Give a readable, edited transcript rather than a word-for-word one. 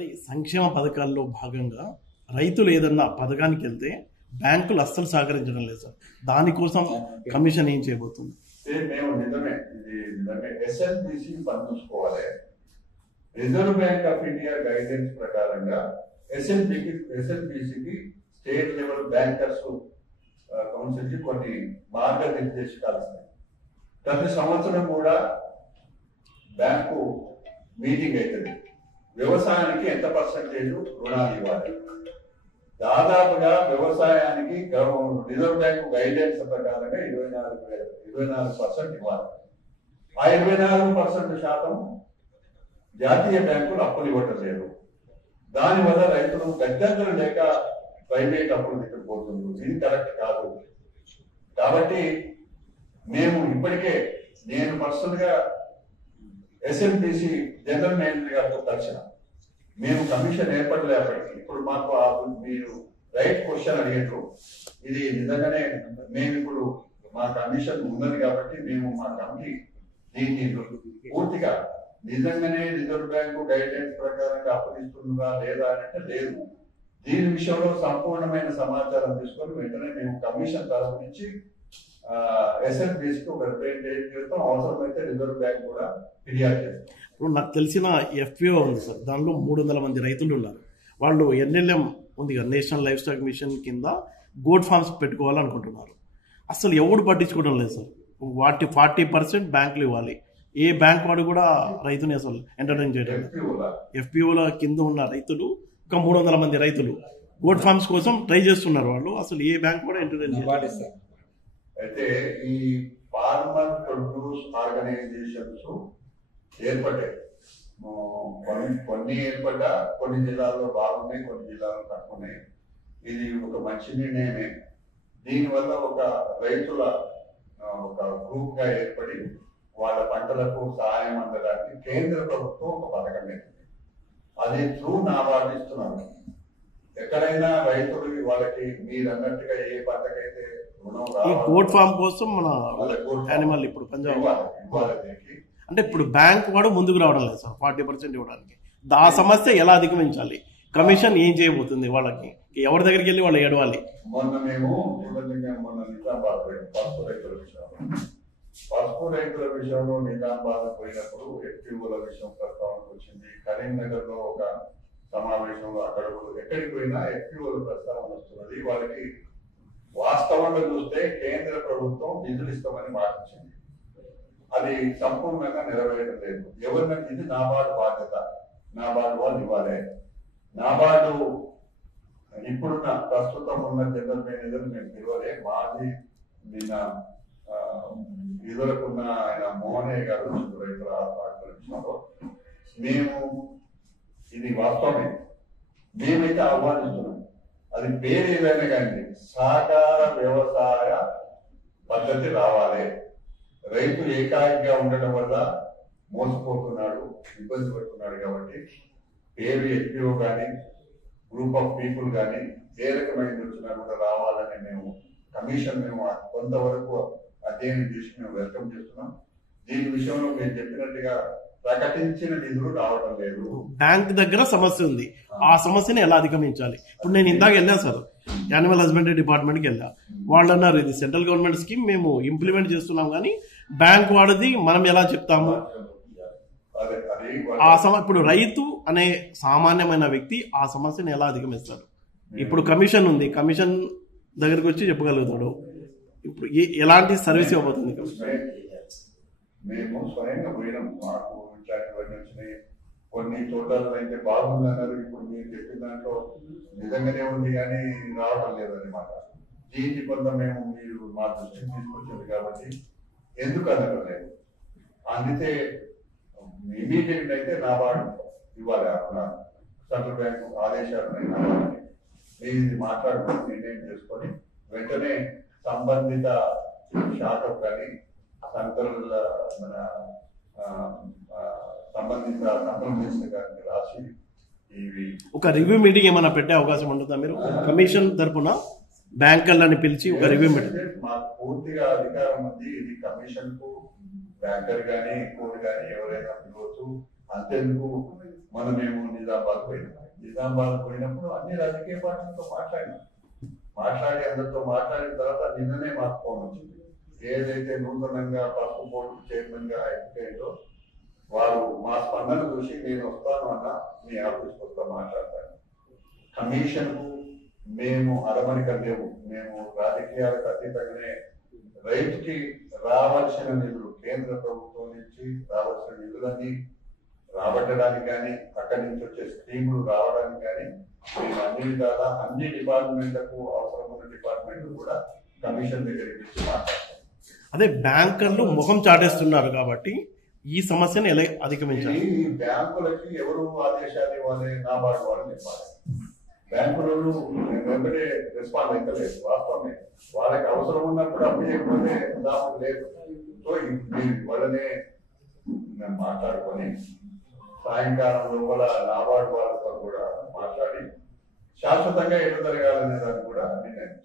సరే సంక్షేమ పథకాల్లో భాగంగా రైతులు ఏదన్నా పథకానికి వెళ్తే బ్యాంకులు అస్సలు సహకరించడం లేదు సార్. దానికోసం కమిషన్ ఏం చేయబోతుంది? మేము నిజమే ఇది నిజమే ఎస్ఎల్బిసి పనిచేసుకోవాలి. Reserve Bank of India guidance ప్రకారంగా ఎస్ఎల్బిసికి స్టేట్ లెవెల్ బ్యాంకర్స్ కౌన్సిల్ కి కొన్ని మార్గనిర్దేశకాలు ఉన్నాయి. ప్రతి సంవత్సరం కూడా బ్యాంకు మీటింగ్ అవుతుంది. వ్యవసాయానికి ఎంత పర్సెంటేజ్ రుణాలు ఇవ్వాలి, దాదాపుగా వ్యవసాయానికి రిజర్వ్ బ్యాంకు గైడ్లైన్స్ ప్రకారంగా 24% ఇవ్వాలి. ఆ 24% శాతం జాతీయ బ్యాంకులు అప్పులు ఇవ్వటం లేదు. దానివల్ల రైతులు గత్యంతరం లేక ప్రైవేట్ అప్పులు దగ్గర పోతుంది. ఇది కరెక్ట్ కాదు. కాబట్టి మేము ఇప్పటికే నేను పర్సనల్ గా ఎస్ఎల్బిసి జనరల్ మేనేజర్ గారితో కలిసిన మేము కమిషన్ ఏర్పడలేపటికి ఇప్పుడు మాకు మీరు రైట్ క్వశ్చన్ అడిగారు. ఇది నిజంగానే మేము ఇప్పుడు మా కమిషన్ ఉన్నది కాబట్టి మేము మా కమిటీ దీన్ని పూర్తిగా నిజంగానే రిజర్వ్ బ్యాంకు గైడ్లైన్స్ ప్రకారంగా అప్పగిస్తుందా లేదా అంటే లేదు. దీని విషయంలో సంపూర్ణమైన సమాచారం తీసుకొని వెంటనే మేము కమిషన్ తరఫు నుంచి ఎస్ఎల్బిసికి ఒక రిప్రజెంటేటివ్ చేస్తాం. అవసరమైతే రిజర్వ్ బ్యాంక్ కూడా ఫిర్యాదు చేస్తాం. ఇప్పుడు నాకు తెలిసిన ఎఫ్పిఓ ఉంది సార్, దానిలో 300 మంది రైతులు ఉన్నారు. వాళ్ళు ఎన్ఎల్ఎం ఉంది కదా, నేషనల్ లైఫ్ స్టాక్ మిషన్ కింద గోట్ ఫార్మ్స్ పెట్టుకోవాలనుకుంటున్నారు. అసలు ఎవడు పట్టించుకోవడం లేదు సార్. వాటి 40% బ్యాంకులు ఇవ్వాలి. ఏ బ్యాంక్ వాడు కూడా రైతుని అసలు ఎంటర్టైన్ చేయడం. ఎఫ్పిఓల కింద ఉన్న రైతులు ఒక 300 మంది రైతులు గోట్ ఫార్మ్స్ కోసం ట్రై చేస్తున్నారు. వాళ్ళు అసలు ఏ బ్యాంక్ కూడా ఎంటర్టైన్ చేయలేదు. అయితే ఈ ఫార్మర్ ప్రొడ్యూస్ ఆర్గనైజేషన్స్ ఏర్పడ్డాయి. కొన్ని ఏర్పడ్డా కొన్ని జిల్లాల్లో బాగున్నాయి, కొన్ని జిల్లాల్లో తక్కువ ఉన్నాయి. ఇది ఒక మంచి నిర్ణయమే. దీనివల్ల ఒక రైతుల ఒక గ్రూప్ గా ఏర్పడి వాళ్ళ పంటలకు సహాయం అందడానికి కేంద్ర ప్రభుత్వం ఒక పథకం పెట్టింది. అది త్రూ నాబార్డు ఇస్తున్నారు. ఎక్కడైనా రైతులు వాళ్ళకి మీరు అన్నట్టుగా ఏ పంటకైతే రుణం గోట్ ఫార్మ్ కోసం మన యానిమల్ ఇప్పుడు పంజాబ్ అంటే ఇప్పుడు బ్యాంక్ వాడు ముందుకు రావడం లేదు సార్ 40% ఇవ్వడానికి. ఆ సమస్య ఎలా అధిగమించాలి? కమిషన్ ఏం చేయబోతుంది? వాళ్ళకి ఎవరి దగ్గరికి వెళ్ళి వాళ్ళు ఏడవాలి? మొన్న మేము నిజామాబాద్ పసుపు రైతుల విషయంలో నిజామాబాద్ పోయినప్పుడు ఎఫ్పిఓల విషయం ప్రస్తావనకు వచ్చింది. కరీంనగర్ లో ఒక సమావేశంలో అక్కడ ఎక్కడికి పోయినా ఎఫ్పిఓల ప్రస్తావన వస్తున్నది. వాళ్ళకి వాస్తవంగా చూస్తే కేంద్ర ప్రభుత్వం నిధులు ఇస్తామని మాటించింది. అది సంపూర్ణంగా నెరవేరడం లేదు. ఎవరినైనా ఇది నాబార్డు బాధ్యత, నాబార్డు వాళ్ళు ఇవ్వాలి. నాబార్డు ఇప్పుడున్న ప్రస్తుతం ఉన్న జనరల్ మేనేజర్ మేము పిలవలే. మాది నిన్న ఇదివరకున్న ఆయన మోహనయ్య గారు రైతుల ఆత్మహత్యల విషయంలో మేము ఇది వాస్తవమే మేమైతే ఆహ్వానిస్తున్నాం. అది పేరు ఏదైనా కానీ సహకార వ్యవసాయ పద్ధతి రావాలి. రైతు ఏకాకిగా ఉండడం వల్ల మోసపోతున్నాడు, ఇబ్బంది పడుతున్నాడు. కాబట్టి పేరు ఎఫ్పిఓ కానీ గ్రూప్ ఆఫ్ పీపుల్ కానీ ఏ రకమైనది వచ్చినా కూడా రావాలని మేము కమిషన్ మేము కొంతవరకు అధ్యయనం చేసి మేము వెల్కమ్ చేస్తున్నాం. దీని విషయంలో మేము చెప్పినట్టుగా ప్రకటించిన నిధులు రావడం లేదు. బ్యాంక్ దగ్గర సమస్య ఉంది. ఆ సమస్యని ఎలా అధిగమించాలి? ఇప్పుడు నేను ఇందాక వెళ్ళాను సార్, యానిమల్ హస్బెండరీ డిపార్ట్మెంట్కి వెళ్ళా. వాళ్ళు అన్నారు ఇది సెంట్రల్ గవర్నమెంట్ స్కీమ్, మేము ఇంప్లిమెంట్ చేస్తున్నాం, కానీ బ్యాంక్ వాడిది మనం ఎలా చెప్తాము? ఇప్పుడు రైతు అనే సామాన్యమైన వ్యక్తి ఆ సమస్యను ఎలా అధిగమిస్తాడు? ఇప్పుడు కమిషన్ ఉంది, కమిషన్ దగ్గరకు వచ్చి చెప్పగలుగుతాడు. ఇప్పుడు ఎలాంటి సర్వీస్ ఇవ్వబోతుంది? మేము స్వయంగా పోయినాం. మాకు ఇట్లాంటివన్నీ వచ్చినాయి. కొన్ని చోట్ల అయితే బాగుందన్నారు. ఇప్పుడు మీరు చెప్పిన దాంట్లో నిజంగానే ఉంది కానీ రావడం లేదన్నమాట. దీన్ని కొంత మేము మీరు మా దృష్టికి తీసుకొచ్చింది కాబట్టి ఎందుకు అనడం లేదు. అందుకే ఇమీడియట్ అయితే నాబార్డు ఇవ్వాలి. సెంట్రల్ బ్యాంకు ఆదేశాలు ఇది మాట్లాడుకుని నిర్ణయం చేసుకొని వెంటనే సంబంధిత శాఖకు కానీ సంకల మన సంబంధిత సంబంధించిన గారికి రాసి ఇవి ఒక రివ్యూ మీటింగ్ ఏమైనా పెట్టే అవకాశం ఉంటుందా? మీరు కమిషన్ తరఫున బ్యాంకర్లని పిలిచి ఒక రివ్యూ మీటింగ్? మాకు పూర్తిగా అధికారం ఉంది. ఇది కమిషన్ కు బ్యాంకర్ కానీ కోడ్ కానీ ఎవరైనా పిలవచ్చు. అంతేందుకు మనమేమో నిజామాబాద్ పోయినాం. నిజామాబాద్ పోయినప్పుడు అన్ని రాజకీయ పార్టీలతో మాట్లాడి అందరితో మాట్లాడిన తర్వాత నిన్ననే మాకు ఫోన్ వచ్చింది. ఏదైతే నూతనంగా పసుపు బోర్డు చైర్మన్ గా ఎన్నికైందో వారు మా స్పందన చూసి నేను వస్తాను అన్న మీ ఆఫీస్కి వస్తా మాట్లాడతాను. కమిషన్ కు మేము అరమరిక లేవు. మేము రాజకీయాలకు అతీతంగానే రైతుకి రావాల్సిన నిధులు కేంద్ర ప్రభుత్వం నుంచి రావాల్సిన నిధులన్నీ రాబట్టడానికి కానీ అక్కడి నుంచి వచ్చే స్కీములు రావడానికి కానీ మేము అన్ని విధాలా అన్ని డిపార్ట్మెంట్లకు అవసరం ఉన్న డిపార్ట్మెంట్ కూడా కమిషన్ దగ్గరికి వచ్చి మాట్లాడతాం. అదే బ్యాంకర్లు ముఖం చాటేస్తున్నారు కాబట్టి ఈ సమస్యను ఎలా అధిగమించాలి? ఈ బ్యాంకులకి ఎవరు ఆదేశాలు ఇవ్వాలి? నాబార్డు వాళ్ళు ఇవ్వాలి. బ్యాంకులు వెంబడే రెస్పాండ్ అయితే లేదు. వాస్తవమే, వాళ్ళకి అవసరం ఉన్నప్పుడు అప్పు చేయకపోతే లాభం లేదు. సో వాళ్ళనే మేము మాట్లాడుకొని సాయంకాలం లోపల నాబార్డు వాళ్ళతో కూడా మాట్లాడి శాశ్వతంగా ఎటు జరగాలనే దాన్ని కూడా నిర్ణయించాం.